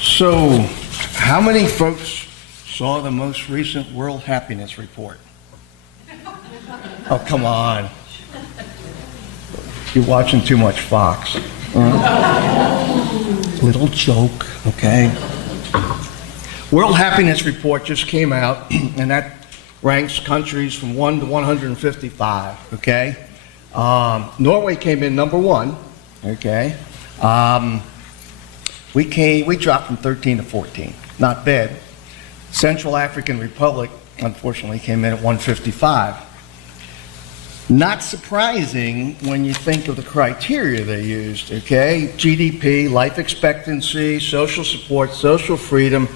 So, how many folks saw the most recent World Happiness Report? Oh, come on. You're watching too much Fox. Little joke, okay? World Happiness Report just came out, and that ranks countries from 1 to 155, okay? Norway came in number 1, okay? We dropped from 13 to 14, not bad. Central African Republic, unfortunately, came in at 155. Not surprising when you think of the criteria they used, okay? GDP, life expectancy, social support, social freedom,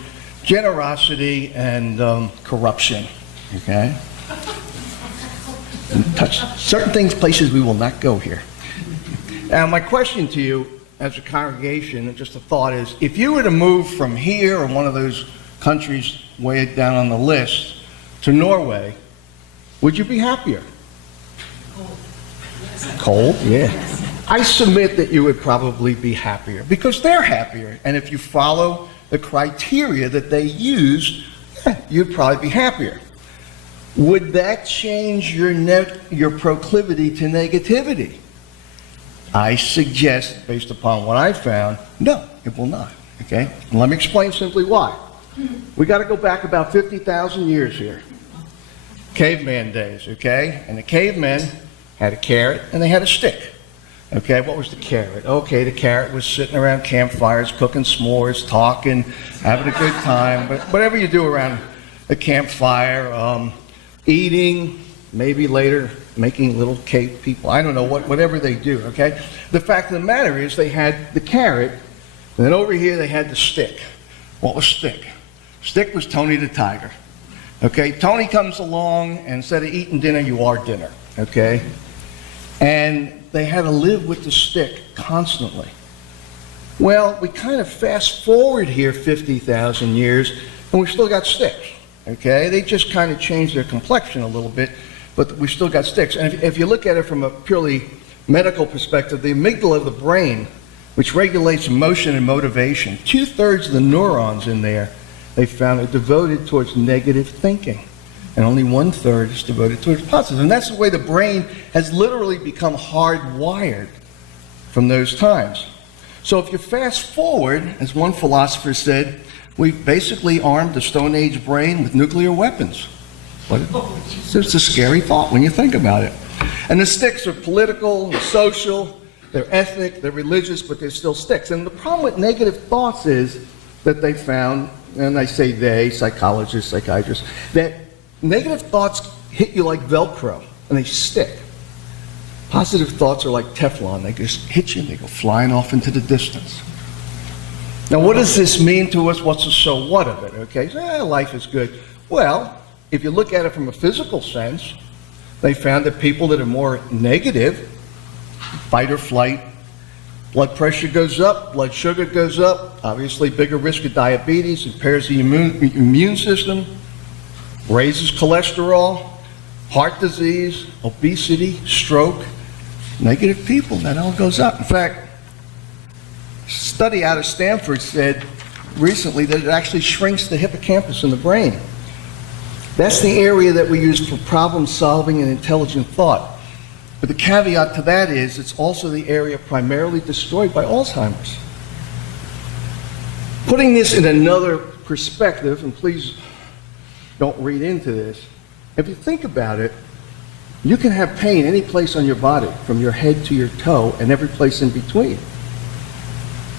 generosity, and corruption, okay? And touch certain things, places we will not go here. Now, my question to you as a congregation, and just a thought is, if you were to move from here or one of those countries way down on the list to Norway, would you be happier? Cold, yeah. I submit that you would probably be happier because they're happier. And if you follow the criteria that they used, you'd probably be happier. Would that change your proclivity to negativity? I suggest, based upon what I found, no, it will not. Okay? And let me explain simply why. We got to go back about 50,000 years here. Caveman days, okay? And the cavemen had a carrot and they had a stick. Okay, what was the carrot? Okay, the carrot was sitting around campfires, cooking s'mores, talking, having a good time. But whatever you do around a campfire, eating, maybe later making little cave people. I don't know, whatever they do, okay? The fact of the matter is they had the carrot, and then over here they had the stick. What was stick? Stick was Tony the Tiger. Okay, Tony comes along, and instead of eating dinner, you are dinner, okay? And they had to live with the stick constantly. Well, we kind of fast forward here 50,000 years, and we've still got sticks, okay? They just kind of changed their complexion a little bit, but we still got sticks. And if you look at it from a purely medical perspective, the amygdala of the brain, which regulates emotion and motivation, 2/3 of the neurons in there, they found, are devoted towards negative thinking. And only 1/3 is devoted towards positive. And that's the way the brain has literally become hardwired from those times. So if you fast forward, as one philosopher said, we've basically armed the Stone Age brain with nuclear weapons. But it's a scary thought when you think about it. And the sticks are political, they're social, they're ethnic, they're religious, but they're still sticks. And the problem with negative thoughts is that they found, and I say they, psychologists, psychiatrists, that negative thoughts hit you like Velcro, and they stick. Positive thoughts are like Teflon. They just hit you, and they go flying off into the distance. Now, what does this mean to us? What's the so what of it? Okay, so, life is good. Well, if you look at it from a physical sense, they found that people that are more negative, fight or flight, blood pressure goes up, blood sugar goes up, obviously bigger risk of diabetes, impairs the immune system, raises cholesterol, heart disease, obesity, stroke. Negative people, that all goes up. In fact, a study out of Stanford said recently that it actually shrinks the hippocampus in the brain. That's the area that we use for problem solving and intelligent thought. But the caveat to that is it's also the area primarily destroyed by Alzheimer's. Putting this in another perspective, and please don't read into this, if you think about it, you can have pain any place on your body, from your head to your toe, and every place in between.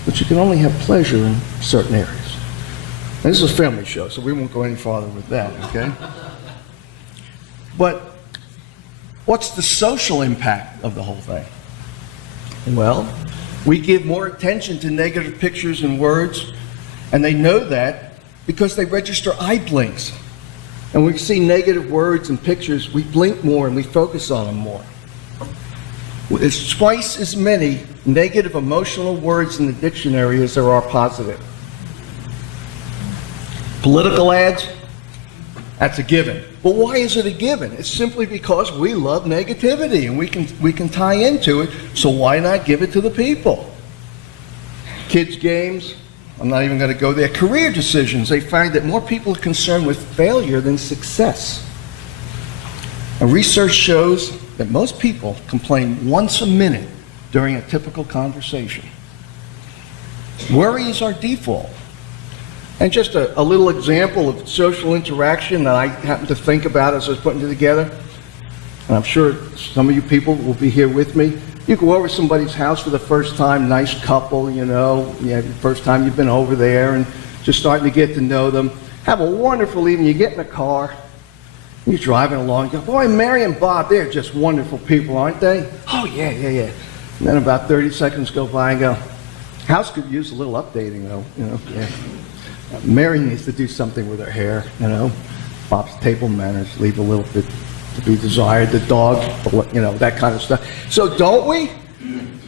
But you can only have pleasure in certain areas. And this is a family show, so we won't go any farther with that, okay? But what's the social impact of the whole thing? Well, we give more attention to negative pictures and words, and they know that because they register eye blinks. And when we see negative words and pictures, we blink more and we focus on them more. There's twice as many negative emotional words in the dictionary as there are positive. Political ads, That's a given. But why is it a given? It's simply because we love negativity and we can tie into it, so why not give it to the people? Kids' games, I'm not even going to go there. Career decisions, they find that more people are concerned with failure than success. And research shows that most people complain once a minute during a typical conversation. Worry is our default. And just a little example of social interaction that I happened to think about as I was putting it together. And I'm sure some of you people will be here with me. You go over to somebody's house for the first time, nice couple, first time you've been over there and just starting to get to know them. Have a wonderful evening. You get in the car, you're driving along, you go, boy, Mary and Bob, they're just wonderful people, aren't they? Oh, yeah. And then about 30 seconds go by and go, house could use a little updating though, yeah. Mary needs to do something with her hair, Bob's table manners leave a little bit to be desired. The dog, that kind of stuff. So don't we?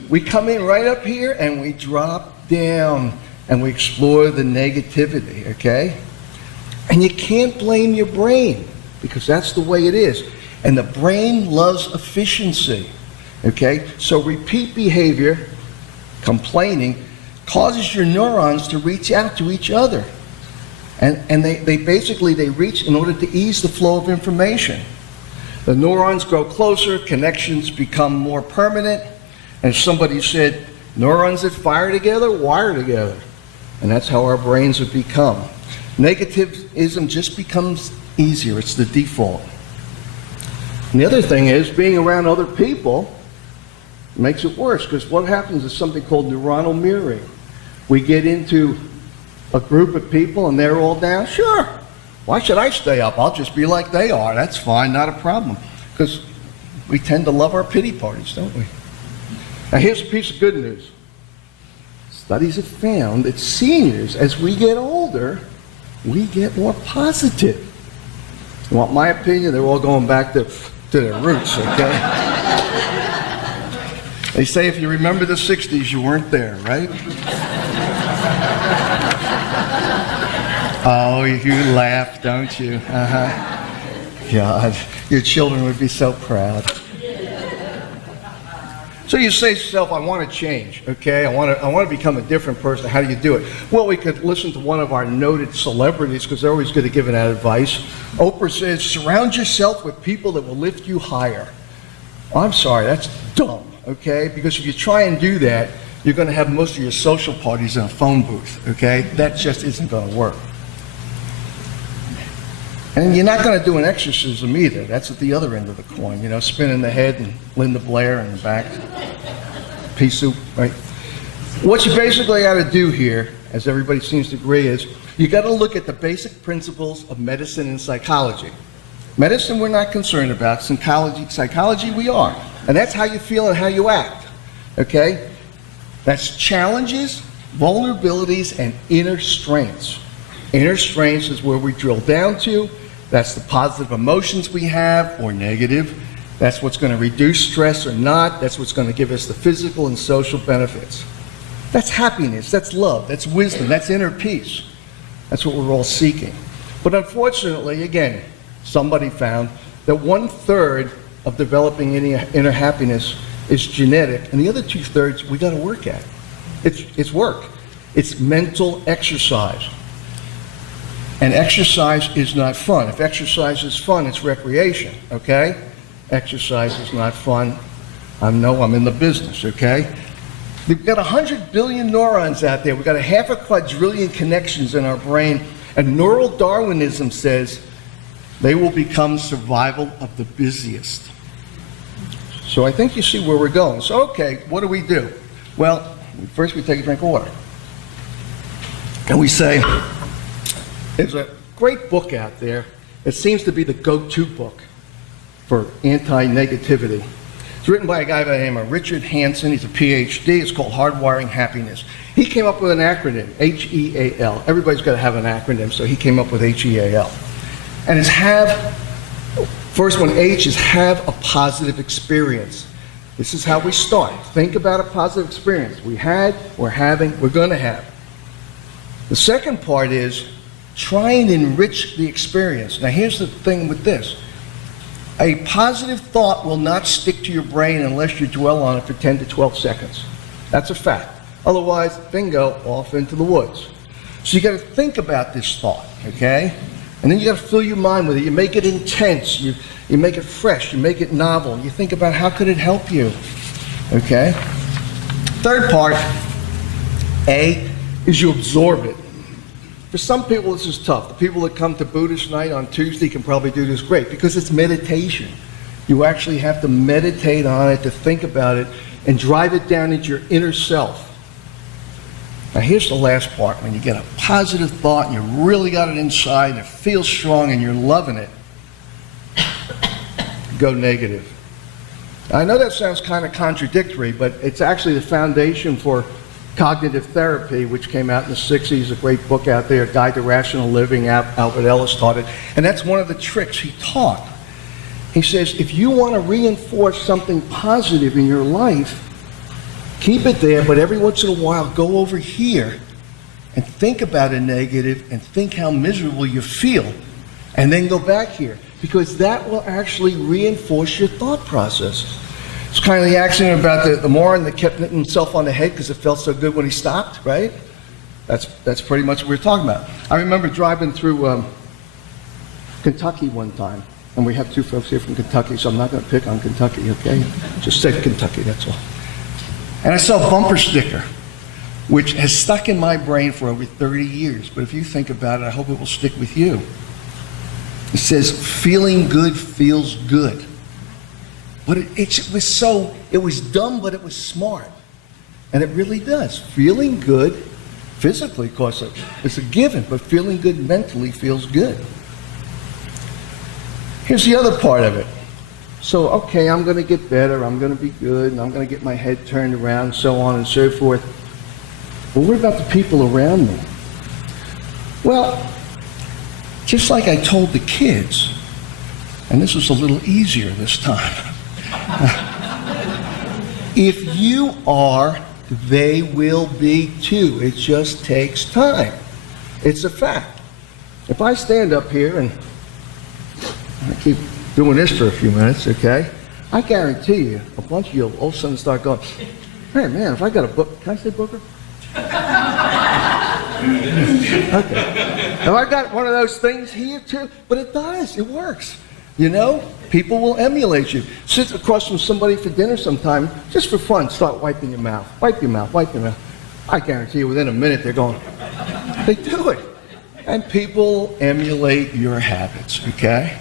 We come in right up here and we drop down and we explore the negativity, okay? And you can't blame your brain because that's the way it is. And the brain loves efficiency, okay? So repeat behavior, complaining, causes your neurons to reach out to each other. And they basically reach in order to ease the flow of information. The neurons grow closer, connections become more permanent, and somebody said, neurons that fire together, wire together. And that's how our brains have become. Negativism just becomes easier, it's the default. And the other thing is, being around other people makes it worse, because what happens is something called neuronal mirroring. We get into a group of people and they're all down. Sure, why should I stay up? I'll just be like they are. That's fine, not a problem. Because we tend to love our pity parties, don't we? Now here's a piece of good news. Studies have found that seniors, as we get older, we get more positive. You want my opinion? They're all going back to their roots, okay? They say if you remember the 60s, you weren't there, right? Oh, you laugh, don't you? God, your children would be so proud. So you say to yourself, I want to change, okay? I want to become a different person. How do you do it? Well, we could listen to one of our noted celebrities, because they're always good at giving that advice. Oprah says, surround yourself with people that will lift you higher. Well, I'm sorry, that's dumb, okay? Because if you try and do that, you're going to have most of your social parties in a phone booth, okay? That just isn't going to work. And you're not going to do an exorcism either. That's at the other end of the coin, spinning the head and Linda Blair in the back. Pea soup, right? What you basically got to do here, as everybody seems to agree, is you got to look at the basic principles of medicine and psychology. Medicine we're not concerned about. Psychology we are. And that's how you feel and how you act, okay? That's challenges, vulnerabilities, and inner strengths. Inner strengths is where we drill down to. That's the positive emotions we have or negative. That's what's going to reduce stress or not. That's what's going to give us the physical and social benefits. That's happiness, that's love, that's wisdom, that's inner peace. That's what we're all seeking. But unfortunately, again, somebody found that 1/3 of developing any inner happiness is genetic, and the other 2/3 we got to work at. It's work. It's mental exercise. And exercise is not fun. If exercise is fun, it's recreation, okay? Exercise is not fun. I know I'm in the business, okay? We've got 100 billion neurons out there. We've got a 500 quadrillion connections in our brain. And neural Darwinism says they will become survival of the busiest. So I think you see where we're going. So, okay, what do we do? Well, first we take a drink of water. And we say, there's a great book out there that seems to be the go-to book for anti-negativity. It's written by a guy by the name of Richard Hanson. He's a PhD. It's called Hardwiring Happiness. He came up with an acronym, HEAL. Everybody's got to have an acronym, so he came up with HEAL. And it's first one, H, is have a positive experience. This is how we start. Think about a positive experience. We had, we're having, we're going to have. The second part is Try and enrich the experience. Now here's the thing with this. A positive thought will not stick to your brain unless you dwell on it for 10 to 12 seconds. That's a fact. Otherwise, bingo, off into the woods. So you got to think about this thought, okay? And then you got to fill your mind with it. You make it intense. You make it fresh. You make it novel. You think about how could it help you, okay? Third part, A, is you absorb it. For some people, this is tough. The people that come to Buddhist night on Tuesday can probably do this great because it's meditation. You actually have to meditate on it, to think about it, and drive it down into your inner self. Now here's the last part. When you get a positive thought and you really got it inside and it feels strong and you're loving it, go negative. Now, I know that sounds kind of contradictory, but it's actually the foundation for cognitive therapy, which came out in the 60s, a great book out there, Guide to Rational Living. Albert Ellis taught it. And that's one of the tricks he taught. He says, if you want to reinforce something positive in your life, keep it there, but every once in a while go over here and think about a negative and think how miserable you feel, and then go back here, because that will actually reinforce your thought process. It's kind of the accident about the moron that kept hitting himself on the head because it felt so good when he stopped, right? That's pretty much what we're talking about. I remember driving through Kentucky one time, and we have two folks here from Kentucky, so I'm not going to pick on Kentucky, okay? Just said Kentucky, that's all. And I saw a bumper sticker, which has stuck in my brain for over 30 years, but if you think about it, I hope it will stick with you. It says, feeling good feels good. But it was dumb, but it was smart. And it really does. Feeling good physically, of course, it's a given, but feeling good mentally feels good. Here's the other part of it. So, okay, I'm going to get better, I'm going to be good, and I'm going to get my head turned around, so on and so forth. But what about the people around me? Well, just like I told the kids, and this was a little easier this time. If you are, they will be too. It just takes time. It's a fact. If I stand up here and I keep doing this for a few minutes, okay, I guarantee you a bunch of you will all of a sudden start going, hey man, if I got a book, can I say booker? Okay. Have I got one of those things here too? But it does, it works. You know, people will emulate you. Sit across from somebody for dinner sometime, just for fun, start wiping your mouth. Wipe your mouth, wipe your mouth. I guarantee you within a minute they're going, they do it. And people emulate your habits, okay?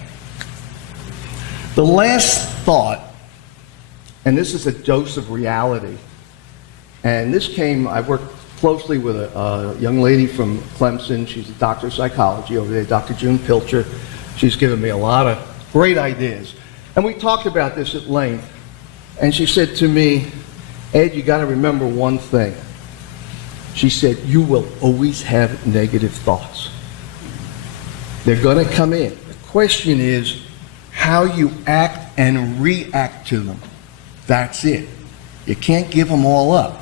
The last thought, and this is a dose of reality, and this came, I worked closely with a young lady from Clemson. She's a doctor of psychology over there, Dr. June Pilcher. She's given me a lot of great ideas. And we talked about this at length. And she said to me, Ed, you got to remember one thing. She said, you will always have negative thoughts. They're going to come in. The question is how you act and react to them. That's it. You can't give them all up.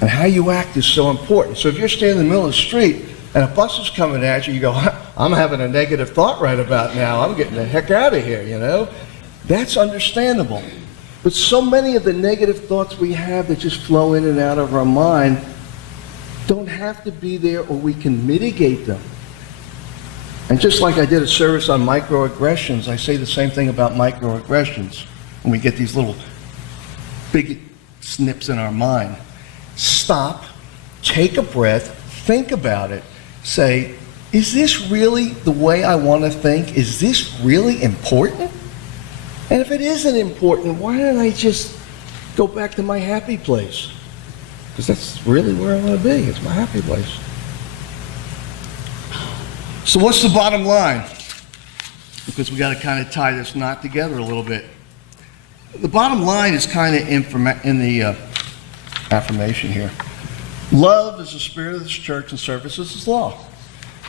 And how you act is so important. So if you're standing in the middle of the street and a bus is coming at you, you go, I'm having a negative thought right about now. I'm getting the heck out of here, you know? That's understandable. But so many of the negative thoughts we have that just flow in and out of our mind don't have to be there, or we can mitigate them. And just like I did a service on microaggressions, I say the same thing about microaggressions. When we get these little big snips in our mind, stop, take a breath, think about it, say, is this really the way I want to think? Is this really important? And if it isn't important, why don't I just go back to my happy place? Because that's really where I want to be. It's my happy place. So what's the bottom line? Because we got to kind of tie this knot together a little bit. The bottom line is kind of in the affirmation here. Love is the spirit of this church, and service is His law.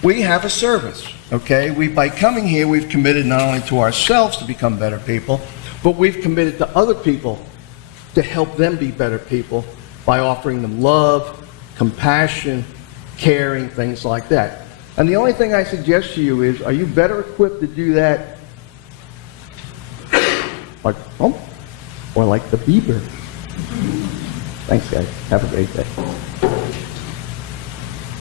We have a service, okay? By coming here, we've committed not only to ourselves to become better people, but we've committed to other people to help them be better people by offering them love, compassion, caring, things like that. And the only thing I suggest to you is, are you better equipped to do that like Trump or like the Bieber? Thanks, guys. Have a great day.